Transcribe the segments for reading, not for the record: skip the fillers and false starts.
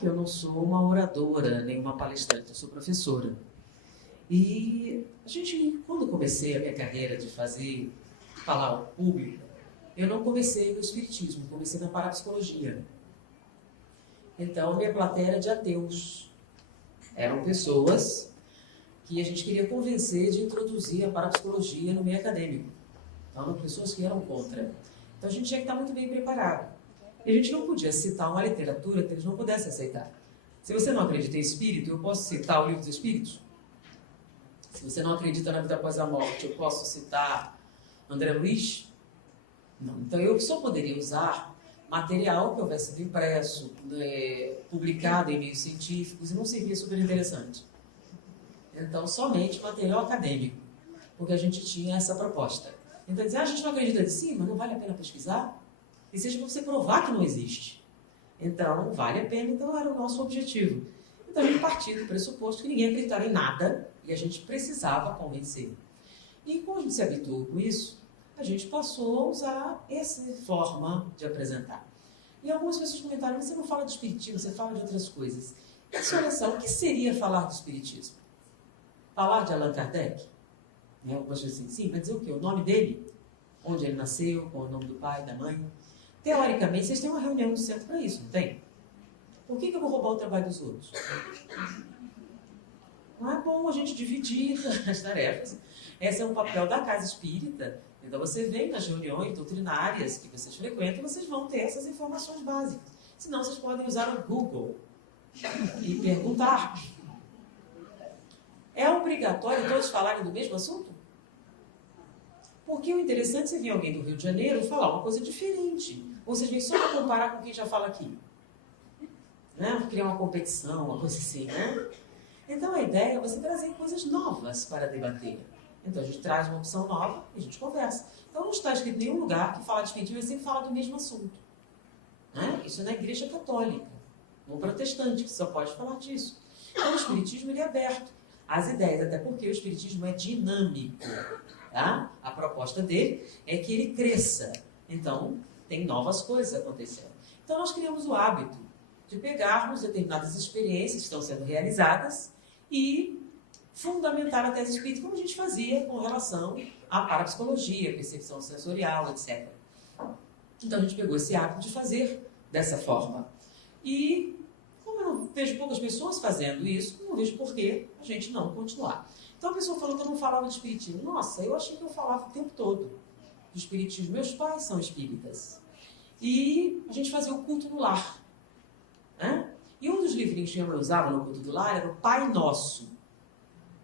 que eu não sou uma oradora, nem uma palestrante, eu sou professora. E quando eu comecei a minha carreira de falar ao público, eu não comecei no espiritismo, comecei na parapsicologia. Então, minha plateia era de ateus. Eram pessoas que a gente queria convencer de introduzir a parapsicologia no meio acadêmico. Então, eram pessoas que eram contra. Então, a gente tinha que estar muito bem preparado. E a gente não podia citar uma literatura que eles não pudessem aceitar. Se você não acredita em espírito, eu posso citar o Livro dos Espíritos? Se você não acredita na vida após a morte, eu posso citar André Luiz? Não. Então, eu só poderia usar material que houvesse sido impresso, publicado em meios científicos, e não seria super interessante. Então, somente material acadêmico, porque a gente tinha essa proposta. Então, dizer, a gente não acredita de si, mas não vale a pena pesquisar? E seja para você provar que não existe. Então, vale a pena, então era o nosso objetivo. Então, a gente partia do pressuposto que ninguém acreditava em nada e a gente precisava convencer. E como a gente se habituou com isso, a gente passou a usar essa forma de apresentar. E algumas pessoas comentaram, mas você não fala do espiritismo, você fala de outras coisas. Mas olha só, o que seria falar do espiritismo? Falar de Allan Kardec? Algumas pessoas assim, sim, vai dizer o quê? O nome dele? Onde ele nasceu, qual é o nome do pai, da mãe? Teoricamente, vocês têm uma reunião no centro para isso, não tem? Por que eu vou roubar o trabalho dos outros? Não é bom a gente dividir as tarefas. Esse é um papel da casa espírita. Então, você vem nas reuniões doutrinárias que vocês frequentam, vocês vão ter essas informações básicas. Senão, vocês podem usar o Google e perguntar. É obrigatório todos falarem do mesmo assunto? Porque o interessante é você vir alguém do Rio de Janeiro falar uma coisa diferente. Ou vocês vêm só para comparar com quem já fala aqui. Né? Criar uma competição, uma coisa assim, né? Então, a ideia é você trazer coisas novas para debater. Então, a gente traz uma opção nova e a gente conversa. Então, não está escrito em nenhum lugar que fala de espiritismo, mas sempre fala do mesmo assunto. Né? Isso é na Igreja Católica, no protestante, que só pode falar disso. Então, o espiritismo ele é aberto às ideias, até porque o espiritismo é dinâmico. Tá? A proposta dele é que ele cresça. Então, tem novas coisas acontecendo. Então, nós criamos o hábito de pegarmos determinadas experiências que estão sendo realizadas e fundamentar a tese espírita, como a gente fazia com relação à parapsicologia, percepção sensorial, etc. Então, a gente pegou esse hábito de fazer dessa forma. E, como eu vejo poucas pessoas fazendo isso, não vejo por que a gente não continuar. Então, a pessoa falou que eu não falava de espiritismo. Nossa, eu achei que eu falava o tempo todo de espiritismo. Meus pais são espíritas. E a gente fazia o culto no lar. Né? E um dos livrinhos que eu usava no culto do lar era o Pai Nosso.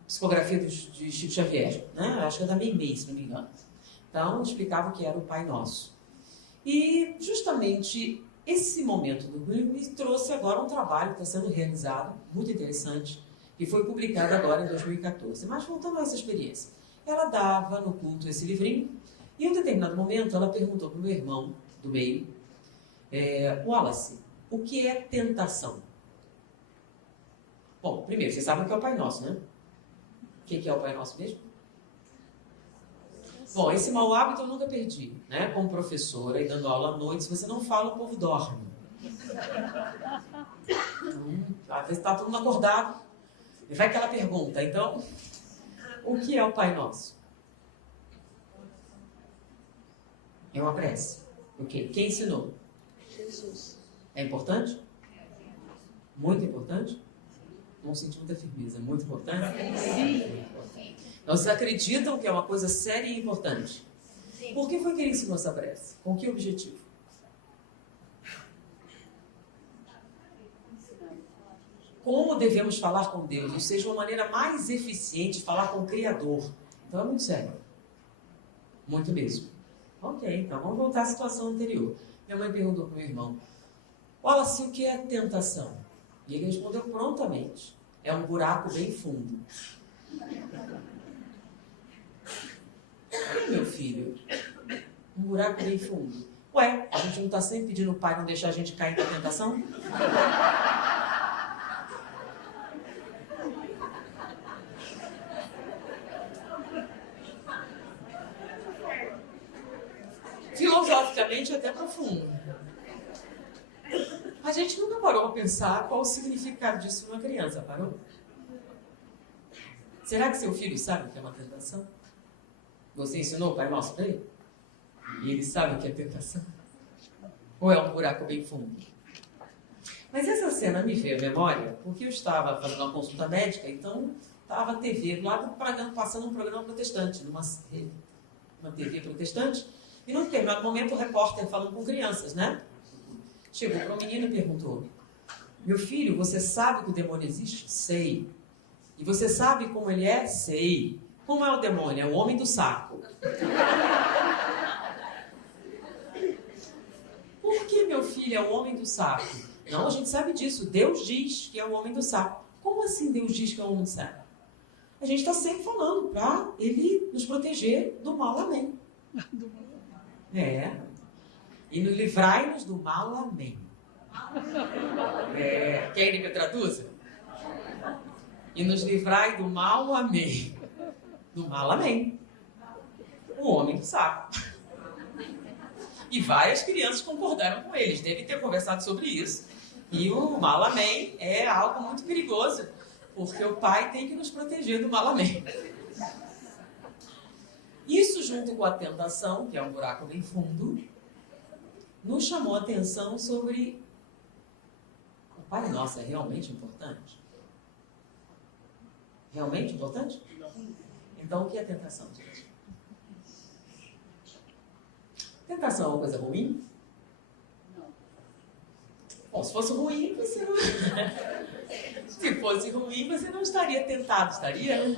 Psicografia de Chico Xavier. Né? Acho que é da Meimei, se não me engano. Então, explicava o que era o Pai Nosso. E, justamente, esse momento do livro me trouxe agora um trabalho que está sendo realizado, muito interessante, que foi publicado agora em 2014. Mas, voltando a essa experiência, ela dava no culto esse livrinho, e em um determinado momento ela perguntou para o meu irmão do meio, Wallace, o que é tentação? Bom, primeiro, vocês sabem o que é o Pai Nosso, né? O que é o Pai Nosso mesmo? Bom, esse mau hábito eu nunca perdi, né? Como professora e dando aula à noite, se você não fala, o povo dorme. Então, às vezes está todo mundo acordado, e vai aquela pergunta, então, o que é o Pai Nosso? É uma prece. O quê? Quem ensinou? Jesus. É importante? Muito importante? Não senti muita firmeza. Muito importante? Sim. Muito importante. Então, vocês acreditam que é uma coisa séria e importante? Sim. Por que foi que ele ensinou essa prece? Com que objetivo? Como devemos falar com Deus? Ou seja, uma maneira mais eficiente de falar com o Criador. Então, é muito sério. Muito mesmo. Ok, então, vamos voltar à situação anterior. Minha mãe perguntou para o meu irmão, Wallace, o que é tentação? E ele respondeu prontamente, é um buraco bem fundo. Meu filho, um buraco bem fundo. Ué, a gente não está sempre pedindo o pai não deixar a gente cair na tentação? Filosoficamente até profundo. A gente nunca parou a pensar qual o significado disso numa criança, parou? Será que seu filho sabe o que é uma tentação? Você ensinou o Pai Nosso para ele? E ele sabe o que é tentação? Ou é um buraco bem fundo? Mas essa cena me veio à memória porque eu estava fazendo uma consulta médica, então estava a TV do lado passando um programa protestante, numa TV protestante, e num determinado momento o repórter falando com crianças, né? Chegou para o menino e perguntou: meu filho, você sabe que o demônio existe? Sei. E você sabe como ele é? Sei. Como é o demônio? É o homem do saco. Por que, meu filho, é o homem do saco? Não, a gente sabe disso. Deus diz que é o homem do saco. Como assim Deus diz que é o homem do saco? A gente está sempre falando para ele nos proteger do mal, amém. E nos livrai-nos do mal, amém. Querem que eu traduza? E nos livrai do mal, amém. Do mal, amém. O homem do saco. E várias crianças concordaram com eles. Devem ter conversado sobre isso. E o mal, amém, é algo muito perigoso. Porque o pai tem que nos proteger do mal, amém. Isso, junto com a tentação, que é um buraco bem fundo, nos chamou a atenção sobre o Pai Nosso é realmente importante? Realmente importante? Então, o que é tentação, gente? Tentação é uma coisa ruim? Bom, se fosse ruim, você não... Se fosse ruim, você não estaria tentado, estaria?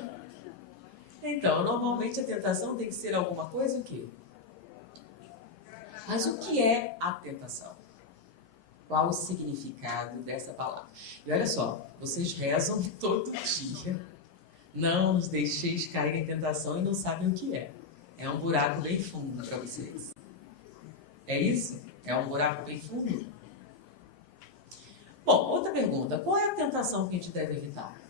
Então, normalmente a tentação tem que ser alguma coisa o quê? Mas o que é a tentação? Qual o significado dessa palavra? E olha só, vocês rezam todo dia. Não nos deixeis cair em tentação e não sabem o que é. É um buraco bem fundo para vocês. É isso? É um buraco bem fundo? Bom, outra pergunta. Qual é a tentação que a gente deve evitar?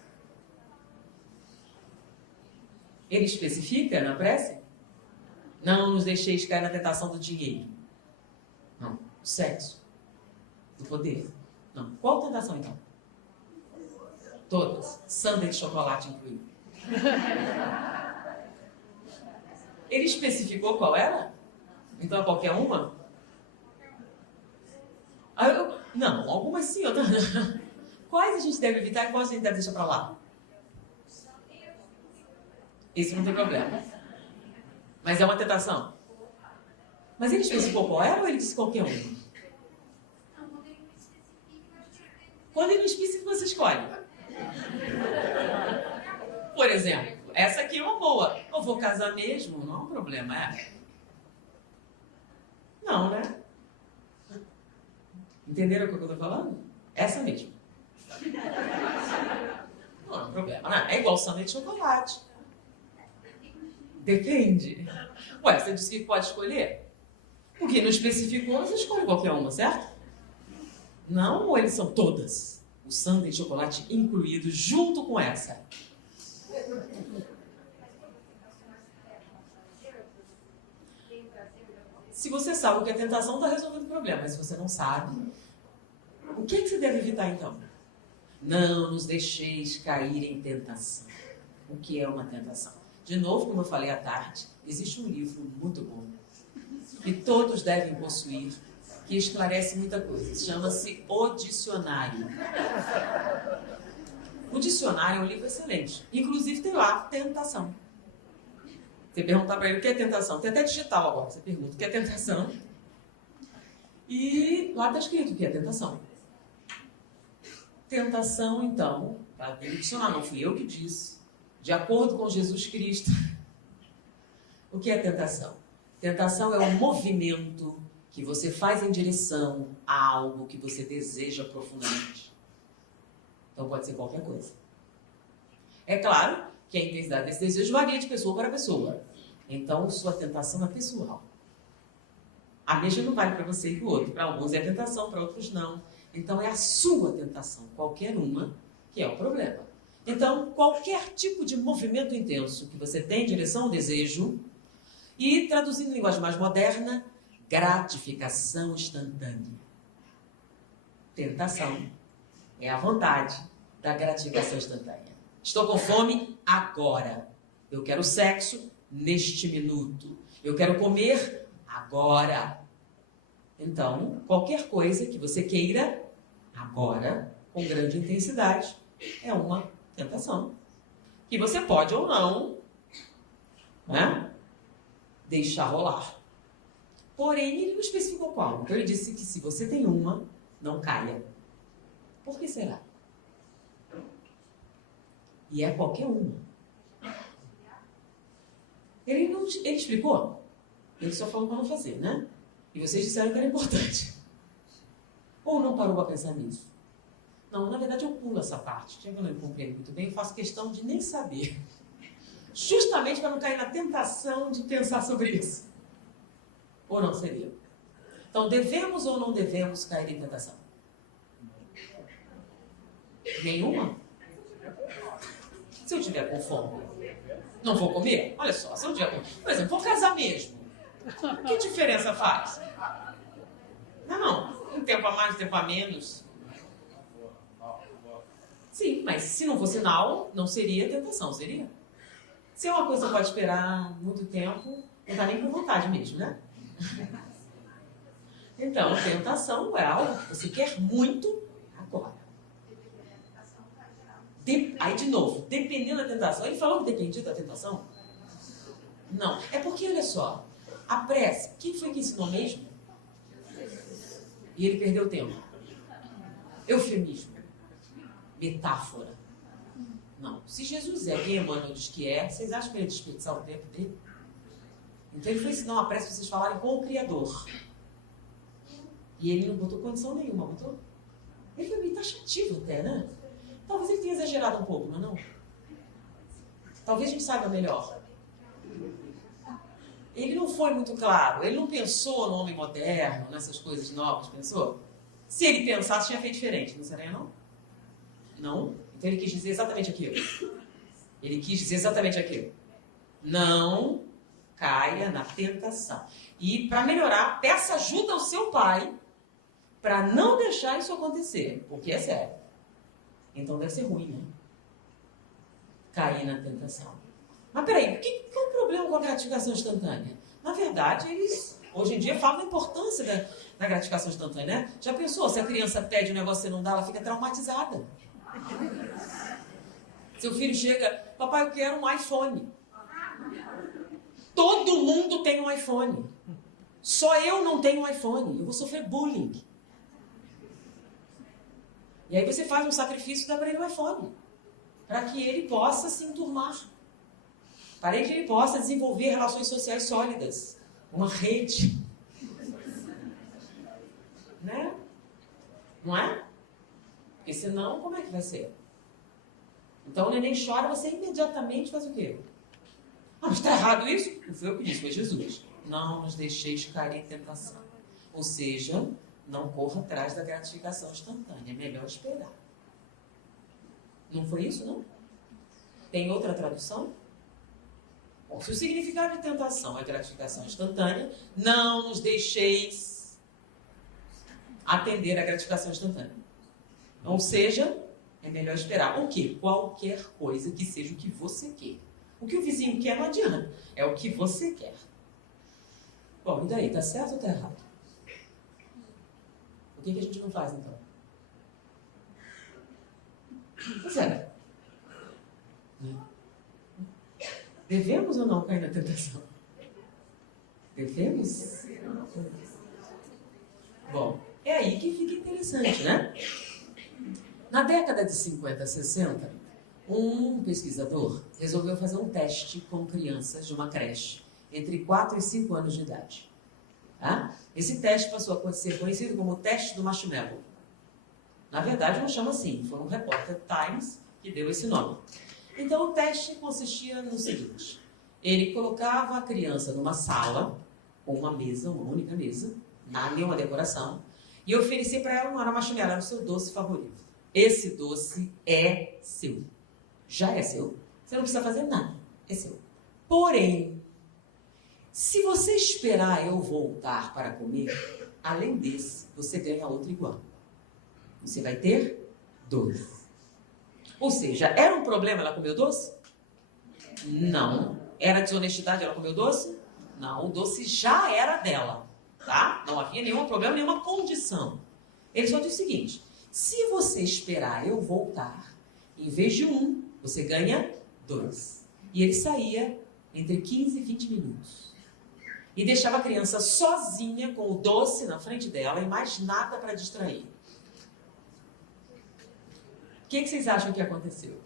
Ele especifica na prece? Não nos deixeis cair na tentação do dinheiro. Não. Do sexo. Do poder. Não. Qual tentação, então? Todas. Sundae de chocolate incluído. Ele especificou qual era? Então, qualquer uma? Não, algumas sim, outras não. Quais a gente deve evitar e quais a gente deve deixar para lá? Isso não tem problema. Mas é uma tentação. Mas ele especificou qual era ou ele disse qualquer um? Quando ele não especifica, você escolhe. Por exemplo, essa aqui é uma boa. Eu vou casar mesmo? Não é um problema, é? Não, né? Entenderam o que eu estou falando? Essa mesmo. Não é um problema, né? É igual sundae de chocolate. Depende. Ué, você disse que pode escolher? Porque não especificou, você escolhe qualquer uma, certo? Não, ou eles são todas? O sundae de chocolate incluído junto com essa. Se você sabe o que é tentação, está resolvendo o problema. Mas se você não sabe, o que você deve evitar então? Não nos deixeis cair em tentação. O que é uma tentação? De novo, como eu falei à tarde, existe um livro muito bom, que todos devem possuir, que esclarece muita coisa. Chama-se O Dicionário. O Dicionário é um livro excelente. Inclusive tem lá tentação. Você perguntar para ele o que é tentação. Tem até digital agora. Você pergunta o que é tentação. E lá está escrito o que é tentação. Tentação, então, para ter o dicionário, não fui eu que disse. De acordo com Jesus Cristo. O que é tentação? Tentação é um movimento que você faz em direção a algo que você deseja profundamente. Então pode ser qualquer coisa. É claro que a intensidade desse desejo varia de pessoa para pessoa. Então sua tentação é pessoal. A mesma não vale para você e para o outro. Para alguns é tentação, para outros não. Então é a sua tentação, qualquer uma, que é o problema. Então, qualquer tipo de movimento intenso que você tem em direção ao desejo, e traduzindo em linguagem mais moderna, gratificação instantânea. tentação é a vontade da gratificação instantânea. Estou com fome agora. Eu quero sexo neste minuto. Eu quero comer agora. Então, qualquer coisa que você queira agora, com grande intensidade, é uma tentação. Que você pode ou não, né, deixar rolar. Porém, ele não especificou qual. Então, ele disse que se você tem uma, não caia. Por que será? E é qualquer uma. Ele explicou. Ele só falou para não fazer, né? E vocês disseram que era importante. Ou não parou para pensar nisso? Não, na verdade eu pulo essa parte. Já que eu não compreendo muito bem, eu faço questão de nem saber. Justamente para não cair na tentação de pensar sobre isso. Ou não seria? Então, devemos ou não devemos cair em tentação? Nenhuma? Se eu tiver com fome, não vou comer? Olha só, se eu tiver com fome, por exemplo, vou casar mesmo. Que diferença faz? Não. Um tempo a mais, um tempo a menos. Sim, mas se não fosse não seria tentação, seria? Se é uma coisa que pode esperar muito tempo, não está nem com vontade mesmo, né? Então, tentação é algo que você quer muito agora. Aí, de novo, dependendo da tentação. Ele falou que dependia da tentação? Não. É porque, olha só, a prece, quem foi que ensinou mesmo? E ele perdeu tempo. Eufemismo. Metáfora. Não. Se Jesus é quem Emmanuel diz que é, vocês acham que ele ia desperdiçar o tempo dele? Então ele foi ensinar uma prece para vocês falarem com o Criador. E ele não botou condição nenhuma, botou? Ele foi meio taxativo até, né? Talvez ele tenha exagerado um pouco, mas não? Talvez a gente saiba melhor. Ele não foi muito claro, ele não pensou no homem moderno, nessas coisas novas, pensou? Se ele pensasse, tinha feito diferente, não seria não? Não? Então ele quis dizer exatamente aquilo. Ele quis dizer exatamente aquilo. Não caia na tentação. E para melhorar, peça ajuda ao seu pai para não deixar isso acontecer, porque é sério. Então deve ser ruim, né? Cair na tentação. Mas peraí, qual é o problema com a gratificação instantânea? Na verdade, eles hoje em dia falam da importância da gratificação instantânea, né? Já pensou, se a criança pede um negócio e você não dá, ela fica traumatizada. Seu filho chega, papai, eu quero um iPhone. Todo mundo tem um iPhone. Só eu não tenho um iPhone. Eu vou sofrer bullying. E aí você faz um sacrifício e dá para ele um iPhone. Para que ele possa se enturmar. Para que ele possa desenvolver relações sociais sólidas. Uma rede. Né? Não é? Porque senão, como é que vai ser? Então o neném chora, você imediatamente faz o quê? Ah, mas está errado isso? Não foi eu que disse, foi Jesus. Não nos deixeis cair em tentação. Ou seja, não corra atrás da gratificação instantânea. É melhor esperar. Não foi isso, não? Tem outra tradução? Bom, se o significado de tentação é gratificação instantânea, não nos deixeis atender à gratificação instantânea. Ou seja, é melhor esperar. O quê? Qualquer coisa que seja o que você quer. O que o vizinho quer não adianta. É o que você quer. Bom, e daí? Tá certo ou tá errado? O que a gente não faz, então? Pois é. Devemos ou não cair na tentação? Devemos? Bom, é aí que fica interessante, né? Na década de 50, 60, um pesquisador resolveu fazer um teste com crianças de uma creche entre 4 e 5 anos de idade. Tá? Esse teste passou a ser conhecido como o teste do marshmallow. Na verdade, não chama assim, foi um repórter Times que deu esse nome. Então, o teste consistia no seguinte: ele colocava a criança numa sala, com uma mesa, uma única mesa, nenhuma decoração, e oferecia para ela uma marshmallow, era o seu doce favorito. Esse doce é seu. Já é seu. Você não precisa fazer nada. É seu. Porém, se você esperar eu voltar para comer, além desse, você ganha outro igual. você vai ter doce. Ou seja, era um problema ela comer o doce? Não. Era desonestidade ela comer o doce? Não, o doce já era dela, tá? Não havia nenhum problema, nenhuma condição. Ele só disse o seguinte: se você esperar eu voltar, em vez de 1, você ganha 2. E ele saía entre 15 e 20 minutos. E deixava a criança sozinha com o doce na frente dela e mais nada para distrair. O que vocês acham que aconteceu?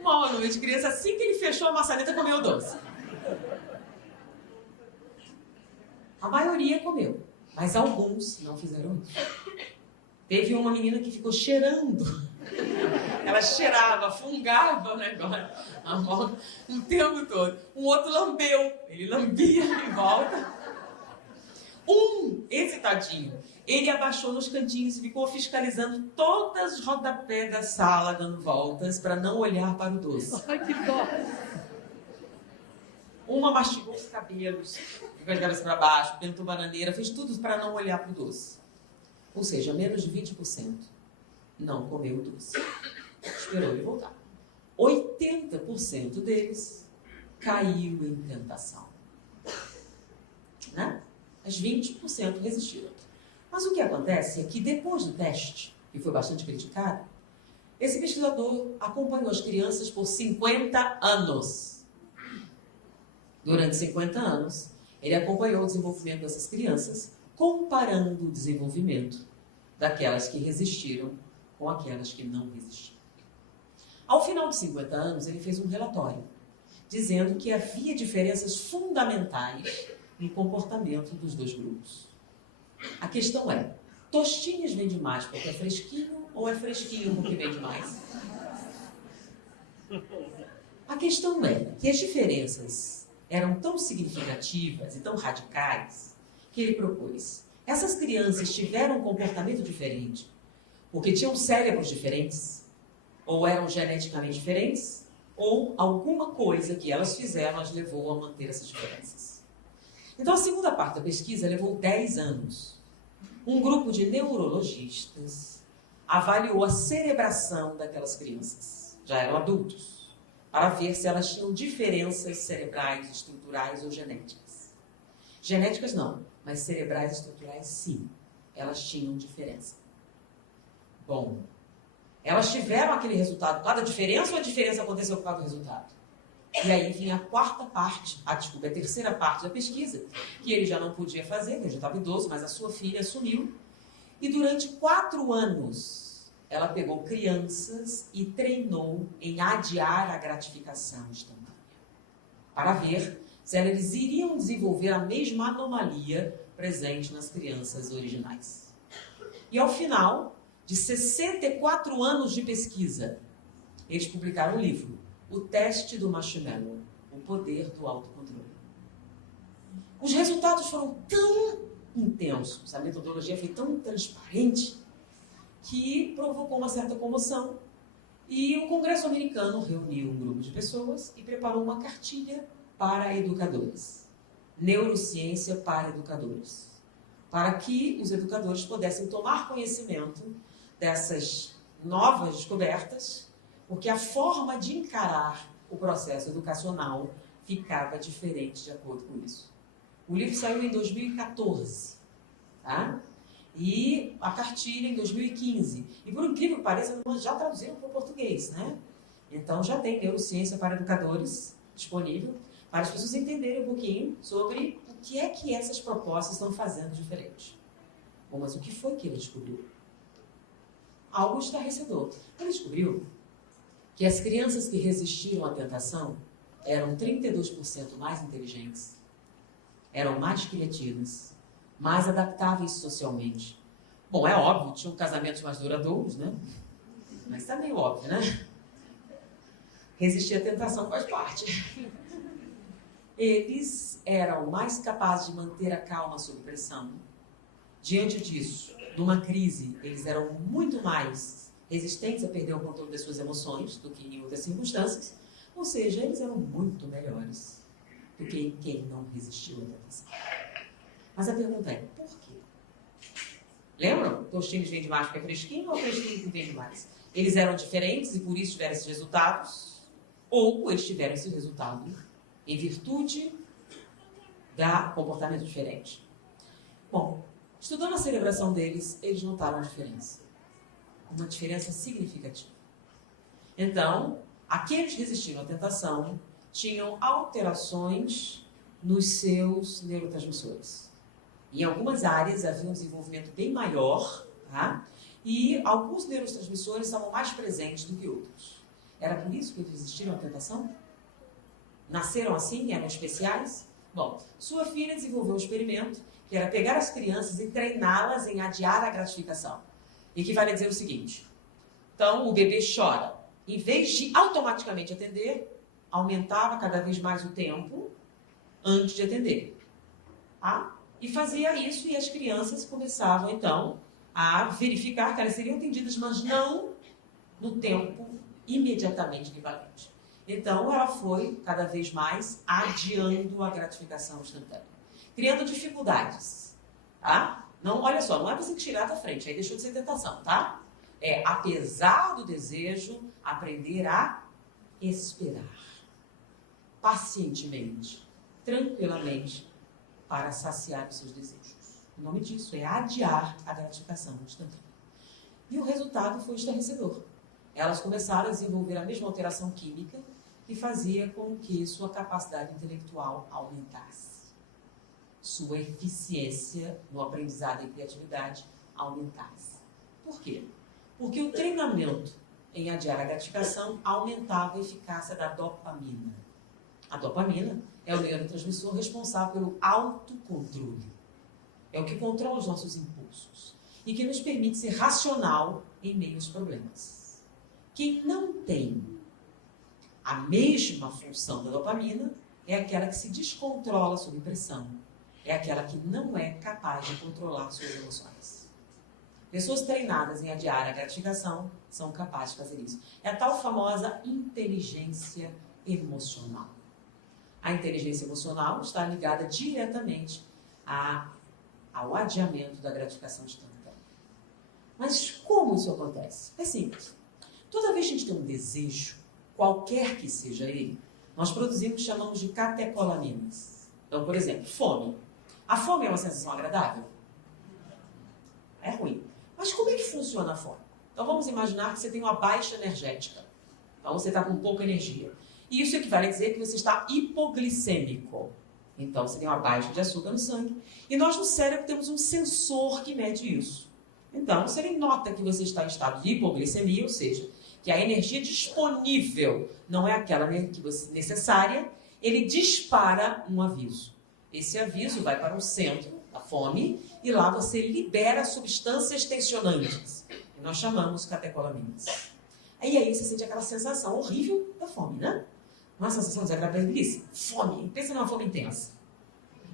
Uma noite, criança, assim que ele fechou a maçaneta, comeu o doce. A maioria comeu, mas alguns não fizeram isso. Teve uma menina que ficou cheirando. Ela cheirava, fungava o negócio, a mão, o tempo todo. Um outro lambeu, ele lambia em volta. Esse tadinho, ele abaixou nos cantinhos e ficou fiscalizando todas as rodapés da sala, dando voltas, para não olhar para o doce. Ai, que dó! Uma mastigou os cabelos, ficou de cabeça para baixo, tentou bananeira, fez tudo para não olhar para o doce. Ou seja, menos de 20% não comeu o doce. Esperou ele voltar. 80% deles caiu em tentação. Né? As 20% resistiram. Mas o que acontece é que depois do teste, que foi bastante criticado, esse pesquisador acompanhou as crianças por 50 anos. Durante 50 anos, ele acompanhou o desenvolvimento dessas crianças, comparando o desenvolvimento daquelas que resistiram com aquelas que não resistiram. Ao final de 50 anos, ele fez um relatório, dizendo que havia diferenças fundamentais no comportamento dos dois grupos. A questão é, Tostines vende mais porque é fresquinho ou é fresquinho porque vende mais? A questão é que as diferenças eram tão significativas e tão radicais que ele propôs. Essas crianças tiveram um comportamento diferente porque tinham cérebros diferentes, ou eram geneticamente diferentes, ou alguma coisa que elas fizeram as levou a manter essas diferenças. Então, a segunda parte da pesquisa levou 10 anos. Um grupo de neurologistas avaliou a cerebração daquelas crianças, já eram adultos, para ver se elas tinham diferenças cerebrais, estruturais ou genéticas. Genéticas não, mas cerebrais e estruturais sim, elas tinham diferença. Bom, elas tiveram aquele resultado por causa da diferença ou a diferença aconteceu por causa do resultado? E aí vinha a terceira parte da pesquisa, que ele já não podia fazer, que ele já estava idoso, mas a sua filha assumiu. E durante 4 anos, ela pegou crianças e treinou em adiar a gratificação instantânea, para ver se eles iriam desenvolver a mesma anomalia presente nas crianças originais. E ao final de 64 anos de pesquisa, eles publicaram um livro, O Teste do Marshmallow, o poder do autocontrole. Os resultados foram tão intensos, a metodologia foi tão transparente, que provocou uma certa comoção, e o Congresso americano reuniu um grupo de pessoas e preparou uma cartilha para educadores. Neurociência para educadores. Para que os educadores pudessem tomar conhecimento dessas novas descobertas, porque a forma de encarar o processo educacional ficava diferente de acordo com isso. O livro saiu em 2014, tá? E a cartilha em 2015. E por incrível que pareça, já traduziram para o português, né? Então já tem Neurociência para Educadores disponível, para as pessoas entenderem um pouquinho sobre o que é que essas propostas estão fazendo diferente. Bom, mas o que foi que ele descobriu? Algo estarrecedor. Ele descobriu que as crianças que resistiram à tentação eram 32% mais inteligentes, eram mais criativas, mais adaptáveis socialmente. Bom, é óbvio, tinham casamentos mais duradouros, né? Mas está meio óbvio, né? Resistir à tentação faz parte. Eles eram mais capazes de manter a calma sob pressão. Diante disso, numa crise, eles eram muito mais resistentes a perder o controle das suas emoções do que em outras circunstâncias. Ou seja, eles eram muito melhores do que quem não resistiu à tentação. Mas a pergunta é, por quê? Lembram? Tostinhos vêm demais porque é fresquinho ou fresquinho que vem demais? Eles eram diferentes e por isso tiveram esses resultados? Ou eles tiveram esse resultado em virtude da comportamento diferente? Bom, estudando a celebração deles, eles notaram a diferença. Uma diferença significativa. Então, aqueles que resistiram à tentação tinham alterações nos seus neurotransmissores. Em algumas áreas havia um desenvolvimento bem maior, tá? E alguns neurotransmissores estavam mais presentes do que outros. Era por isso que eles resistiram à tentação? Nasceram assim? Eram especiais? Bom, sua filha desenvolveu um experimento que era pegar as crianças e treiná-las em adiar a gratificação. E que vale dizer o seguinte: então o bebê chora. Em vez de automaticamente atender, aumentava cada vez mais o tempo antes de atender. Tá? E fazia isso e as crianças começavam, então, a verificar que elas seriam atendidas, mas não no tempo imediatamente equivalente. Então, ela foi cada vez mais adiando a gratificação instantânea, criando dificuldades. Tá? Não, olha só, não é você tirar da frente, aí deixou de ser tentação, tá? É, apesar do desejo, aprender a esperar pacientemente, tranquilamente, para saciar os seus desejos. O nome disso é adiar a gratificação instantânea. E o resultado foi estarrecedor. Elas começaram a desenvolver a mesma alteração química que fazia com que sua capacidade intelectual aumentasse. Sua eficiência no aprendizado e criatividade aumentasse. Por quê? Porque o treinamento em adiar a gratificação aumentava a eficácia da dopamina. A dopamina é o neurotransmissor responsável pelo autocontrole. É o que controla os nossos impulsos e que nos permite ser racional em meio aos problemas. Quem não tem a mesma função da dopamina é aquela que se descontrola sob pressão. É aquela que não é capaz de controlar suas emoções. Pessoas treinadas em adiar a gratificação são capazes de fazer isso. É a tal famosa inteligência emocional. A inteligência emocional está ligada diretamente ao adiamento da gratificação instantânea. Mas como isso acontece? É simples. Toda vez que a gente tem um desejo, qualquer que seja ele, nós produzimos o que chamamos de catecolaminas. Então, por exemplo, fome. A fome é uma sensação agradável? É ruim. Mas como é que funciona a fome? Então vamos imaginar que você tem uma baixa energética. Então você está com pouca energia. E isso equivale a dizer que você está hipoglicêmico. Então você tem uma baixa de açúcar no sangue. E nós no cérebro temos um sensor que mede isso. Então, se ele nota que você está em estado de hipoglicemia, ou seja, que a energia disponível não é aquela que você necessária, ele dispara um aviso. Esse aviso vai para o centro da fome e lá você libera substâncias tensionantes, que nós chamamos catecolaminas. Aí você sente aquela sensação horrível da fome, né? Uma sensação desagradável, fome, pensa numa fome intensa.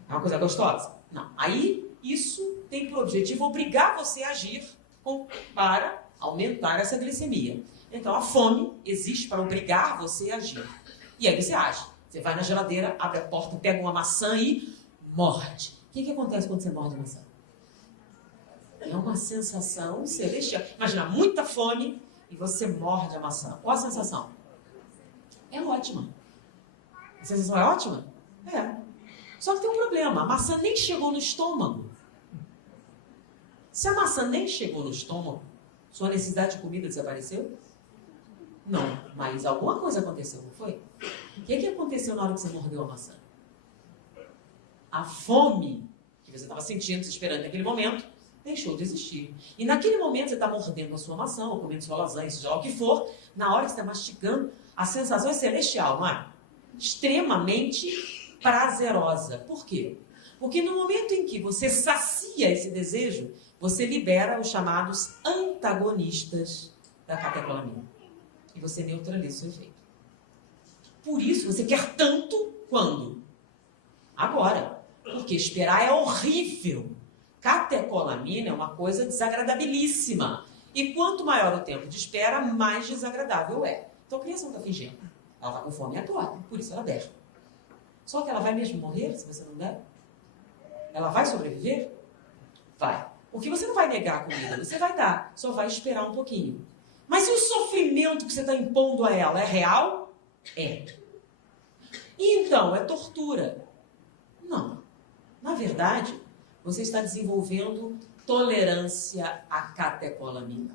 É uma coisa gostosa? Não. Aí isso tem por objetivo obrigar você a agir para aumentar essa glicemia. Então a fome existe para obrigar você a agir. E aí você age. Você vai na geladeira, abre a porta, pega uma maçã e morde. O que acontece quando você morde a maçã? É uma sensação celestial. Imagina, muita fome e você morde a maçã. Qual a sensação? É ótima. A sensação é ótima? É. Só que tem um problema. A maçã nem chegou no estômago. Se a maçã nem chegou no estômago, sua necessidade de comida desapareceu? Não. Mas alguma coisa aconteceu, não foi? O que aconteceu na hora que você mordeu a maçã? A fome que você estava sentindo, se esperando naquele momento, deixou de existir. E naquele momento você está mordendo a sua maçã, ou comendo sua lasanha, seja lá o que for, na hora que você está mastigando, a sensação é celestial, não é? Extremamente prazerosa. Por quê? Porque no momento em que você sacia esse desejo, você libera os chamados antagonistas da catecolamina. E você neutraliza o seu efeito. Por isso você quer tanto quando? Agora. Porque esperar é horrível. Catecolamina é uma coisa desagradabilíssima. E quanto maior o tempo de espera, mais desagradável é. Então a criança não está fingindo. Ela está com fome agora, por isso ela bebe. Só que ela vai mesmo morrer se você não der? ela vai sobreviver? Vai. Porque você não vai negar a comida, você vai dar, só vai esperar um pouquinho. Mas e o sofrimento que você está impondo a ela é real? É. E então, é tortura? Não. Na verdade, você está desenvolvendo tolerância à catecolamina.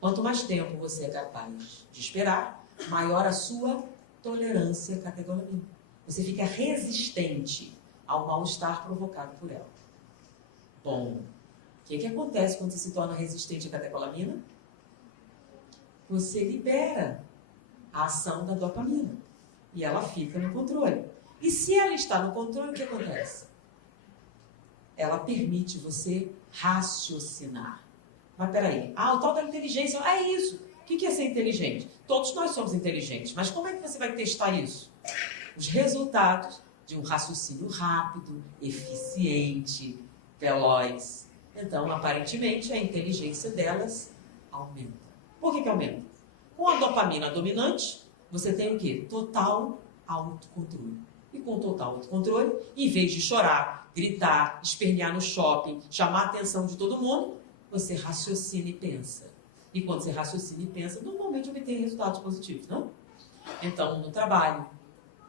Quanto mais tempo você é capaz de esperar, maior a sua tolerância à catecolamina. Você fica resistente ao mal-estar provocado por ela. Bom, o que acontece quando você se torna resistente à catecolamina? Você libera a ação da dopamina e ela fica no controle. E se ela está no controle, o que acontece? Ela permite você raciocinar. Mas peraí, o tal da inteligência, é isso. O que é ser inteligente? Todos nós somos inteligentes, mas como é que você vai testar isso? Os resultados de um raciocínio rápido, eficiente, veloz. Então, aparentemente, a inteligência delas aumenta. Por que aumenta? Com a dopamina dominante, você tem o quê? Total autocontrole. E com total autocontrole, em vez de chorar, gritar, espernear no shopping, chamar a atenção de todo mundo, você raciocina e pensa. E quando você raciocina e pensa, normalmente obtém resultados positivos, não? Então, no trabalho,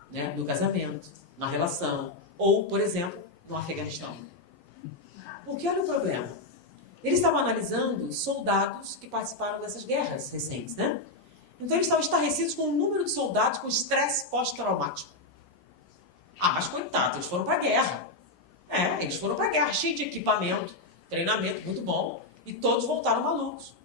né, no casamento, na relação, ou, por exemplo, no Afeganistão. Porque olha o problema. Eles estavam analisando soldados que participaram dessas guerras recentes, né? Então eles estavam estarrecidos com o número de soldados com estresse pós-traumático. Mas coitado, eles foram para a guerra. Eles foram para a guerra, cheio de equipamento, treinamento muito bom, e todos voltaram malucos.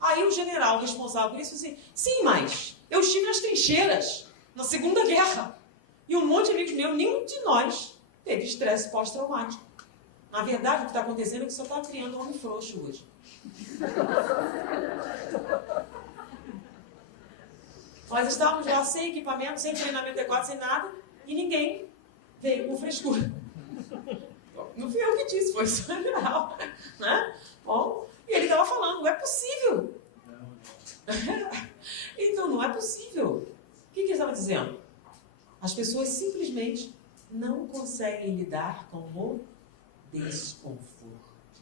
Aí o general responsável por isso disse assim, sim, mas eu estive nas trincheiras, na Segunda Guerra, e um monte de amigos meus, nenhum de nós teve estresse pós-traumático. Na verdade, o que está acontecendo é que só está criando um homem frouxo hoje. Nós estávamos lá sem equipamento, sem treinamento adequado, sem nada, e ninguém veio com frescura. Não fui eu que disse, foi o general. Né? Bom, e ele estava falando, não é possível. Então, não é possível. O que ele estava dizendo? As pessoas simplesmente não conseguem lidar com o desconforto,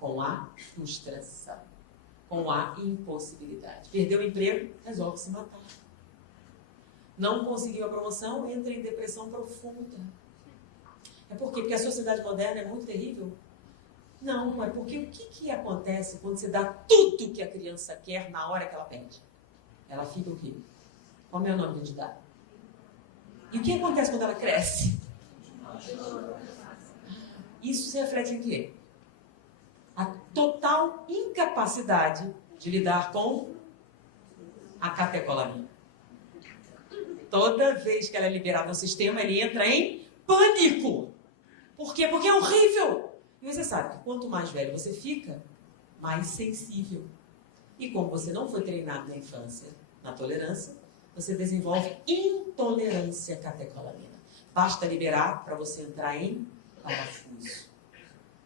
com a frustração, com a impossibilidade. Perdeu o emprego, resolve se matar. Não conseguiu a promoção, entra em depressão profunda. É por quê? Porque a sociedade moderna é muito terrível? Não, é porque o que acontece quando você dá tudo que a criança quer na hora que ela pede? Ela fica o quê? Qual é o nome de dar? E o que acontece quando ela cresce? Isso se reflete em quê? A total incapacidade de lidar com a catecolamina. Toda vez que ela é liberada no sistema, ele entra em pânico. Por quê? Porque é horrível. E você sabe que quanto mais velho você fica, mais sensível. E como você não foi treinado na infância, na tolerância, você desenvolve intolerância à catecolamina. Basta liberar para você entrar em parafuso.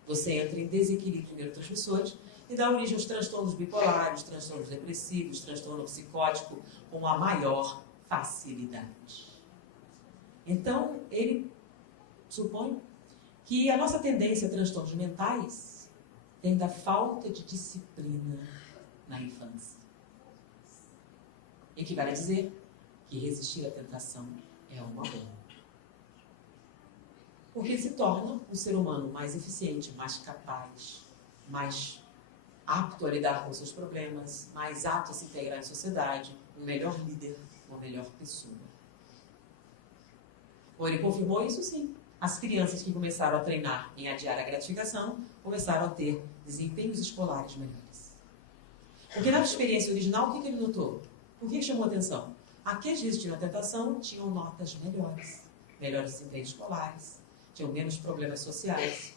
Você entra em desequilíbrio de neurotransmissores e dá origem aos transtornos bipolares, transtornos depressivos, transtorno psicótico com a maior facilidade. Então, ele supõe que a nossa tendência a transtornos mentais vem da falta de disciplina na infância. E que vale dizer que resistir à tentação é uma boa. Porque se torna um ser humano mais eficiente, mais capaz, mais apto a lidar com seus problemas, mais apto a se integrar em sociedade, um melhor líder, uma melhor pessoa. Ou ele confirmou isso sim. As crianças que começaram a treinar em adiar a gratificação começaram a ter desempenhos escolares melhores. Porque na experiência original, o que ele notou? O que chamou a atenção? Aqueles que resistiram à tentação tinham notas melhores, melhores desempenhos escolares, tinham menos problemas sociais,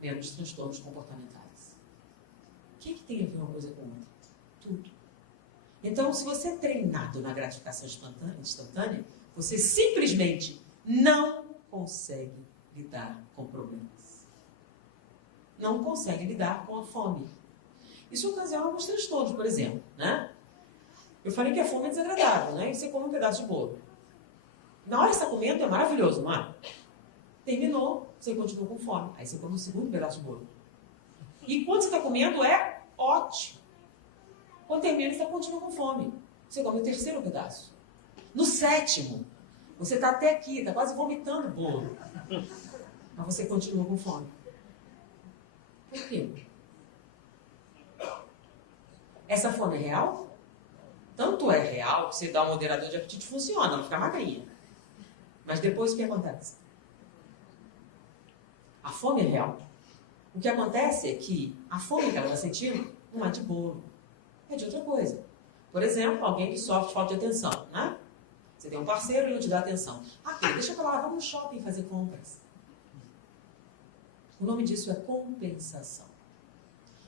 menos transtornos comportamentais. O que tem a ver uma coisa com outra? Tudo. Então, se você é treinado na gratificação instantânea, você simplesmente não consegue lidar com problemas. Não consegue lidar com a fome. Isso ocasiona alguns transtornos, por exemplo, né? Eu falei que a fome é desagradável, né? E você come um pedaço de bolo. Na hora que você está comendo é maravilhoso, não é? Terminou, você continua com fome. Aí você come o segundo pedaço de bolo. E quando você está comendo é ótimo. Quando termina, você continua com fome. Você come o terceiro pedaço. No sétimo, você está até aqui, está quase vomitando o bolo. Mas você continua com fome. Por quê? Essa fome é real? Tanto é real que você dá um moderador de apetite, funciona, ela fica magrinha. Mas depois o que acontece? A fome é real. O que acontece é que a fome que ela está sentindo não é de bolo, é de outra coisa. Por exemplo, alguém que sofre de falta de atenção, né? Você tem um parceiro e não te dá atenção. Ah, deixa eu falar, vamos no shopping fazer compras. O nome disso é compensação.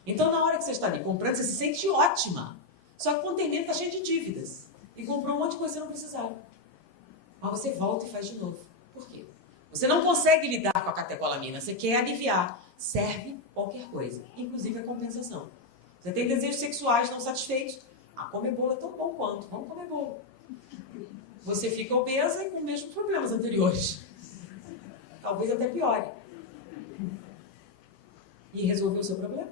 Então, na hora que você está ali comprando, você se sente ótima. Só que quando termina, está cheio de dívidas. E comprou um monte de coisa que você não precisava. Mas você volta e faz de novo. Por quê? Você não consegue lidar com a catecolamina. Você quer aliviar. Serve qualquer coisa, inclusive a compensação. Você tem desejos sexuais não satisfeitos. Ah, comer bolo é tão bom quanto. Vamos comer bolo. Você fica obesa e com os mesmos problemas anteriores. Talvez até piore. E resolveu o seu problema?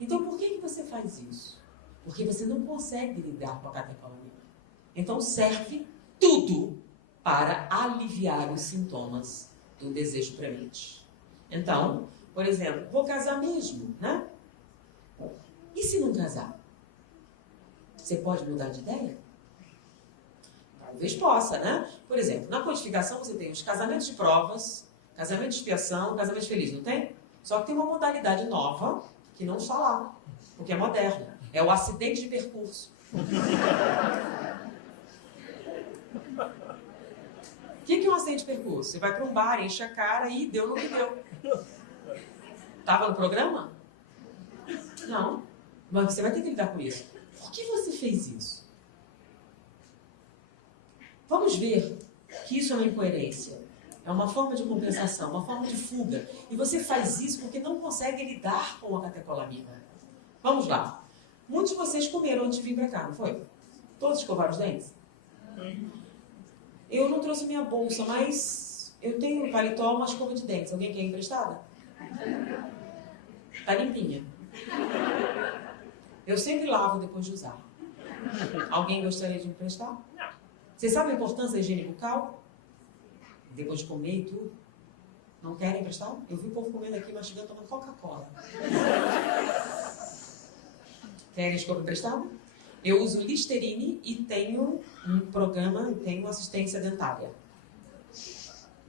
Então, por que você faz isso? Porque você não consegue lidar com a catecolamina. Então, serve tudo para aliviar os sintomas do desejo premente. Então, por exemplo, vou casar mesmo, né? E se não casar? Você pode mudar de ideia? Talvez possa, né? Por exemplo, na codificação você tem os casamentos de provas, casamento de expiação, casamento feliz, não tem? Só que tem uma modalidade nova que não está lá, porque é moderna. É o acidente de percurso. O que é um acidente de percurso? Você vai para um bar, enche a cara e deu no que deu. Estava no programa? Não. Mas você vai ter que lidar com isso. Por que você fez isso? Vamos ver que isso é uma incoerência. É uma forma de compensação, uma forma de fuga. E você faz isso porque não consegue lidar com a catecolamina. Vamos lá. Muitos de vocês comeram antes de vir para cá, não foi? Todos escovaram os dentes? Eu não trouxe minha bolsa, mas eu tenho um paletó, uma escova de dentes. Alguém quer emprestada? Tá limpinha. Eu sempre lavo depois de usar. Alguém gostaria de emprestar? Não. Você sabe a importância da higiene bucal? Depois de comer e tudo? Não querem emprestar? Eu vi o povo comendo aqui, mastigando, tomando Coca-Cola. Querem escova emprestada? Eu uso Listerine e tenho um programa, tenho assistência dentária.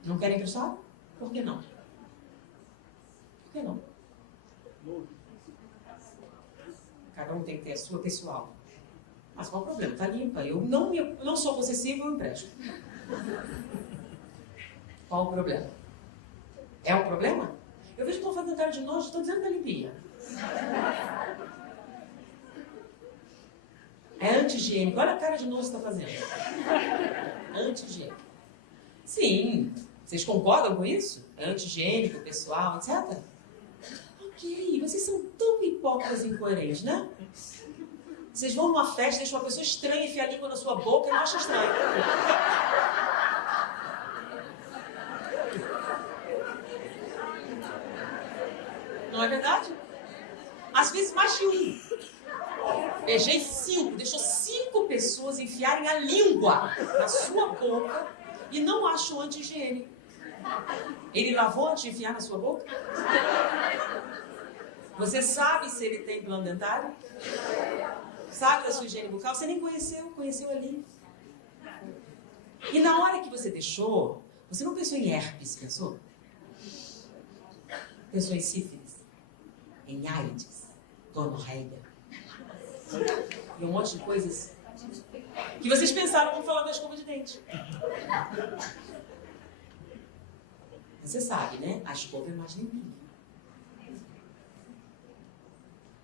Não querem emprestar? Por que não? Por que não? Cada um tem que ter a sua pessoal. Mas qual o problema? Está limpa. Eu não sou possessiva, eu empresto. Qual o problema? É um problema? Eu vejo que estão fazendo cara de nojo, estou dizendo que está limpinha. É anti-higiênico. Olha a cara de nojo que você está fazendo. Anti-higiênico. Sim. Vocês concordam com isso? É anti-higiênico, pessoal, etc. Ok. Vocês são tão hipócritas e incoerentes, né? Vocês vão numa festa, deixam uma pessoa estranha enfiar a língua na sua boca e não acha estranho. Não é verdade? Às vezes mais de um. Beijei 5, deixou 5 pessoas enfiarem a língua na sua boca e não acham anti-higiênico. Ele lavou antes de enfiar na sua boca? Você sabe se ele tem plano dentário? Sabe da sua higiene bucal? Você nem conheceu ali. E na hora que você deixou, você não pensou em herpes, pensou? Pensou em sífilis, em AIDS, gonorreia. E um monte de coisas que vocês pensaram, vamos falar da escova de dente. Você sabe, né? A escova é mais limpinha.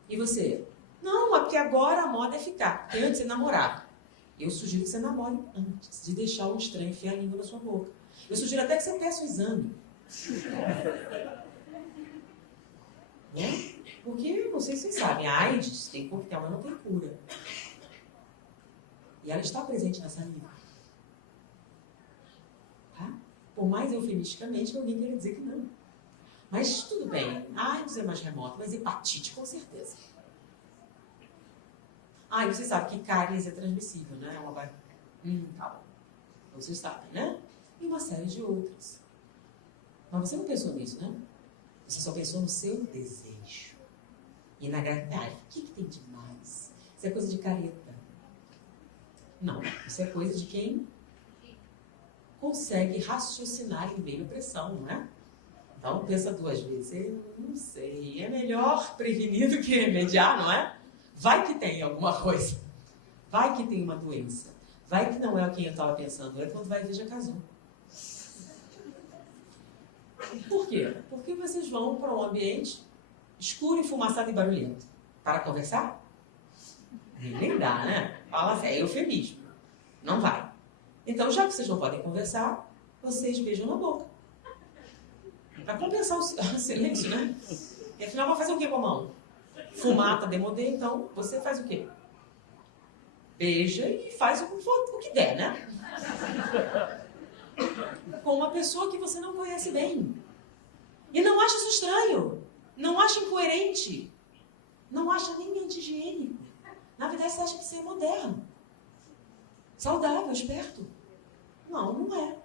E você? Não, é porque agora a moda é ficar. Porque antes você namorava. Eu sugiro que você namore antes de deixar um estranho enfiar a língua na sua boca. Eu sugiro até que você peça um exame. Né? Porque, não sei se vocês sabem, a AIDS tem coquetel, mas não tem cura. E ela está presente na saliva. Por mais eufemisticamente que alguém queira dizer que não. Mas tudo bem. AIDS é mais remoto, mas hepatite com certeza. E você sabe que cáries é transmissível, né? Tá bom. Vocês sabem, né? E uma série de outras. Mas você não pensou nisso, né? Você só pensou no seu desejo. E na gravidade. O que tem de mais? Isso é coisa de careta. Não, isso é coisa de quem consegue raciocinar em meio à pressão, não é? Então, pensa duas vezes. Eu não sei. É melhor prevenir do que remediar, não é? Vai que tem alguma coisa. Vai que tem uma doença. Vai que não é o que eu estava pensando. É quando vai ver, já casou. Por quê? Porque vocês vão para um ambiente escuro, enfumaçado e barulhento. Para conversar? Nem dá, né? Fala assim, é eufemismo. Não vai. Então, já que vocês não podem conversar, vocês beijam na boca. Para compensar o silêncio, né? E afinal, vai fazer o quê com a mão? Fumar tá demodê, então você faz o quê? Beija e faz o que der, né? Com uma pessoa que você não conhece bem. E não acha isso estranho. Não acha incoerente. Não acha nem anti-higiênico. Na verdade, você acha que você é moderno. Saudável, esperto. Não é.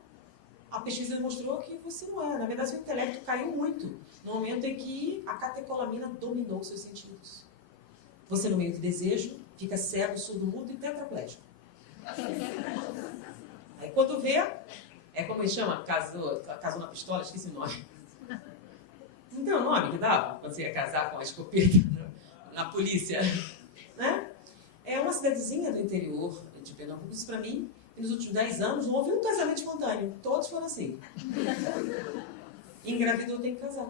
A pesquisa demonstrou que você não é. Na verdade, seu intelecto caiu muito no momento em que a catecolamina dominou seus sentidos. Você, no meio do desejo, fica cego, surdo, mudo e tetraplégico. Aí, quando vê, é como ele chama? Casou na pistola, esqueci o nome. Não tem o nome que dava quando você ia casar com a escopeta na polícia, né? É uma cidadezinha do interior de Pernambuco. Isso, para mim, nos últimos 10 anos, não houve um casamento espontâneo. Todos foram assim. Engravidou, tem que casar.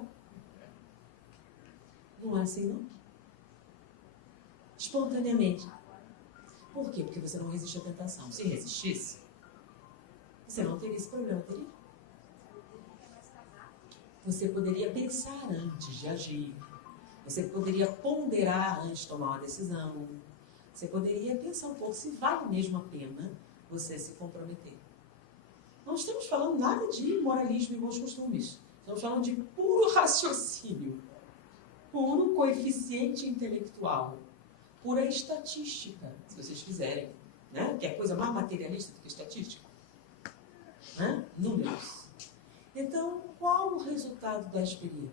Não é assim, não? Espontaneamente. Por quê? Porque você não resiste à tentação. Se resistisse, você não teria esse problema, teria? Você poderia pensar antes de agir. Você poderia ponderar antes de tomar uma decisão. Você poderia pensar um pouco se vale mesmo a pena você se comprometer. Não estamos falando nada de moralismo e bons costumes. Estamos falando de puro raciocínio, puro coeficiente intelectual, pura estatística, se vocês quiserem. Né? Que é coisa mais materialista do que estatística. Né? Números. Então, qual o resultado da experiência?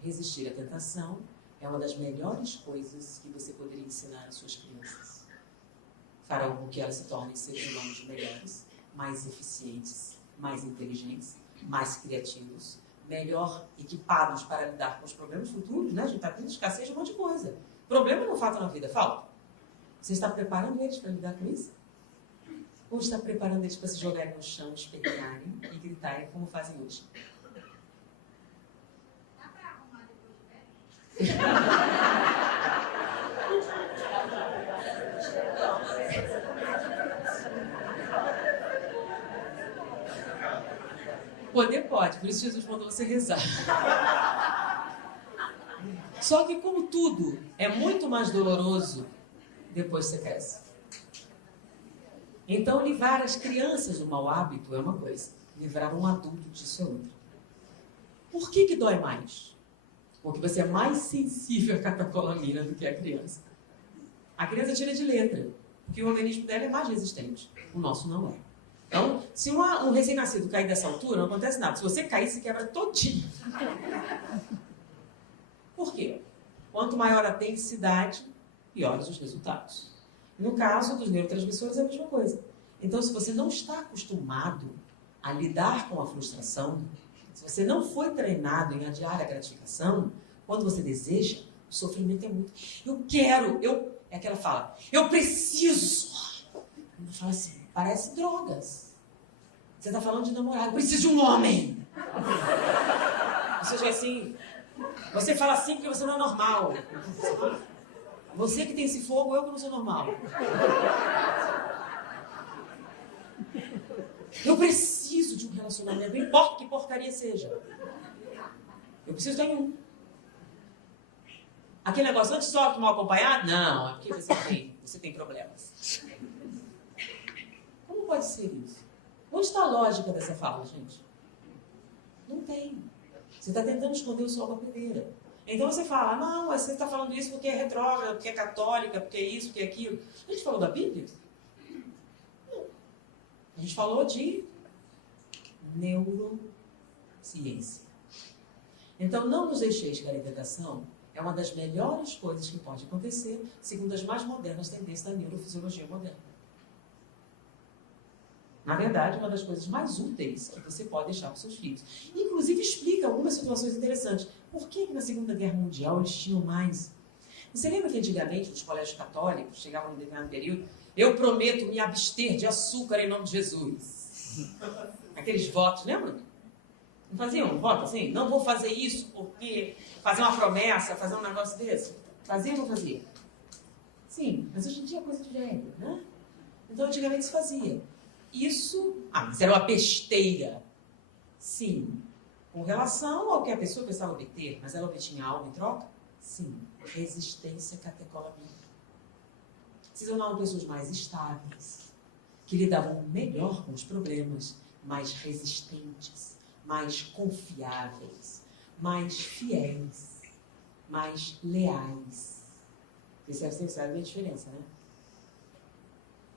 Resistir à tentação é uma das melhores coisas que você poderia ensinar às suas crianças. Farão com que elas se tornem seres humanos melhores, mais eficientes, mais inteligentes, mais criativos, melhor equipados para lidar com os problemas futuros, né? A gente está tendo escassez de um monte de coisa. Problema não falta na vida, falta. Você está preparando eles para lidar com isso? Ou está preparando eles para se jogarem no chão, espernearem e gritarem como fazem hoje? Dá para arrumar depois de velho? Poder pode, por isso Jesus mandou você rezar. Só que, como tudo é muito mais doloroso depois que você cresce. Então, livrar as crianças do mau hábito é uma coisa. Livrar um adulto disso é outra. Por que dói mais? Porque você é mais sensível à catecolamina do que a criança. A criança tira de letra, porque o organismo dela é mais resistente. O nosso não é. Então, se um recém-nascido cair dessa altura, não acontece nada. Se você cair, se quebra todinho. Por quê? Quanto maior a densidade, piores os resultados. No caso dos neurotransmissores, é a mesma coisa. Então, se você não está acostumado a lidar com a frustração, se você não foi treinado em adiar a gratificação, quando você deseja, o sofrimento é muito... É aquela fala, eu preciso. Ela fala assim, parece drogas. Você está falando de namorado, eu preciso de um homem. Ou seja, assim, você fala assim porque você não é normal. Você que tem esse fogo, eu que não sou normal. Eu preciso de um relacionamento, não importa que porcaria seja. Eu preciso de um. Aquele negócio, antes sofre mal acompanhado? Não, é porque você tem problemas. Como pode ser isso? Onde está a lógica dessa fala, gente? Não tem. Você está tentando esconder o sol da peneira. Então você fala, não, mas você está falando isso porque é retrógrada, porque é católica, porque é isso, porque é aquilo. A gente falou da Bíblia? Não. A gente falou de neurociência. Então, não nos deixeis cair em tentação é uma das melhores coisas que pode acontecer, segundo as mais modernas tendências da neurofisiologia moderna. Na verdade, uma das coisas mais úteis que você pode deixar para os seus filhos. Inclusive, explica algumas situações interessantes. Por que na Segunda Guerra Mundial eles tinham mais? Você lembra que antigamente, nos colégios católicos, chegavam num determinado período, eu prometo me abster de açúcar em nome de Jesus. Aqueles votos, lembra? Não faziam um voto assim? Não vou fazer isso porque fazer uma promessa, fazer um negócio desse. Fazia ou não fazia? Sim, mas hoje em dia é coisa de velho, né? Então, antigamente se fazia. Isso, mas era uma besteira. Sim. Com relação ao que a pessoa pensava obter, mas ela obtinha algo em troca? Sim. Resistência catecolamina. Se tornavam pessoas mais estáveis, que lidavam melhor com os problemas, mais resistentes, mais confiáveis, mais fiéis, mais leais. Você sabe a diferença, né?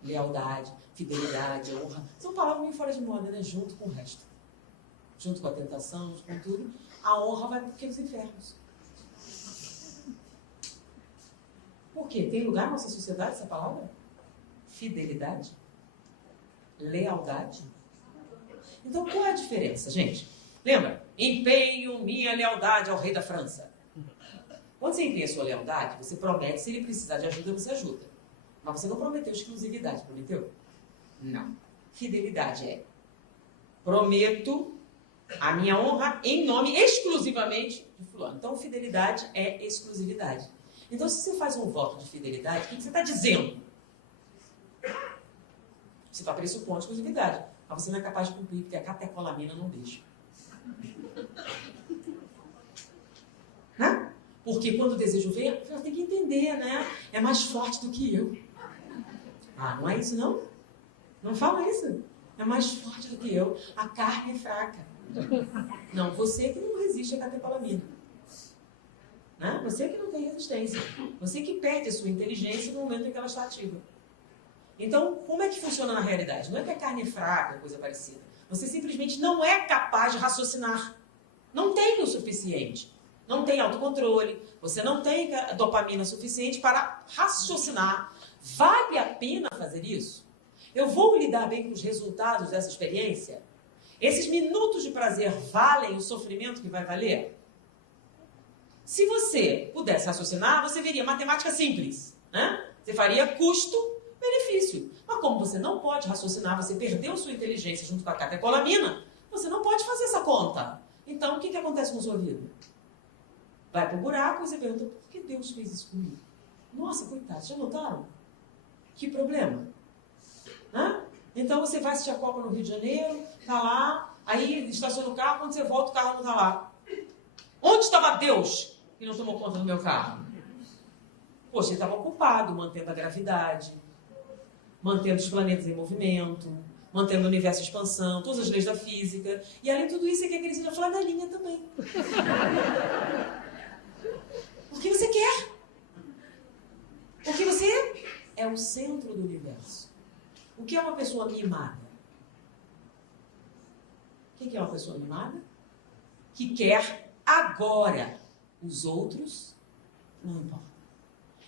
Lealdade, fidelidade, honra. São palavras meio fora de moda, né? Junto com o resto. Junto com a tentação, junto com tudo. A honra vai para os infernos. Por quê? Tem lugar na nossa sociedade essa palavra? Fidelidade? Lealdade? Então, qual é a diferença, gente? Lembra? Empenho minha lealdade ao rei da França. Quando você empenha a sua lealdade, você promete, se ele precisar de ajuda, você ajuda. Mas você não prometeu exclusividade, prometeu? Não. Fidelidade é: prometo a minha honra em nome exclusivamente de fulano. Então, fidelidade é exclusividade. Então, se você faz um voto de fidelidade, o que você está dizendo? Você está pressupondo exclusividade. Mas você não é capaz de cumprir, porque a catecolamina não deixa. Né? Porque quando o desejo vem, você tem que entender, né? É mais forte do que eu. Ah, não é isso não? Não fala isso. É mais forte do que eu. A carne é fraca. Não, você que não resiste à catecolamina. Né? Você que não tem resistência. Você que perde a sua inteligência no momento em que ela está ativa. Então, como é que funciona na realidade? Não é que a carne é fraca, coisa parecida. Você simplesmente não é capaz de raciocinar. Não tem o suficiente. Não tem autocontrole. Você não tem dopamina suficiente para raciocinar. Vale a pena fazer isso? Eu vou lidar bem com os resultados dessa experiência? Esses minutos de prazer valem o sofrimento que vai valer? Se você pudesse raciocinar, você veria matemática simples, né? Você faria custo-benefício. Mas como você não pode raciocinar, você perdeu sua inteligência junto com a catecolamina, você não pode fazer essa conta. Então, o que acontece com a sua vida? Vai pro buraco e você pergunta, por que Deus fez isso comigo? Nossa, coitado, já notaram? Que problema? Hã? Então, você vai assistir a Copa no Rio de Janeiro, tá lá, aí estaciona o carro, quando você volta, o carro não tá lá. Onde estava Deus que não tomou conta do meu carro? Poxa, ele estava ocupado, mantendo a gravidade, mantendo os planetas em movimento, mantendo o universo em expansão, todas as leis da física. E além de tudo isso, você quer que ele seja flanelinha também. Porque você quer. Porque você é o centro do universo. O que é uma pessoa mimada? O que é uma pessoa mimada? Que quer agora. Os outros não importam.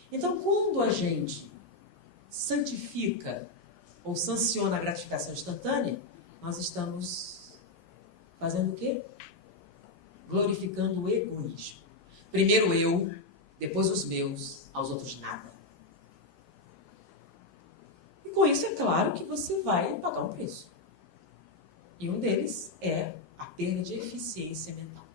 Então, quando a gente santifica ou sanciona a gratificação instantânea, nós estamos fazendo o quê? Glorificando o egoísmo. Primeiro eu, depois os meus, aos outros nada. E com isso é claro que você vai pagar um preço. E um deles é a perda de eficiência mental.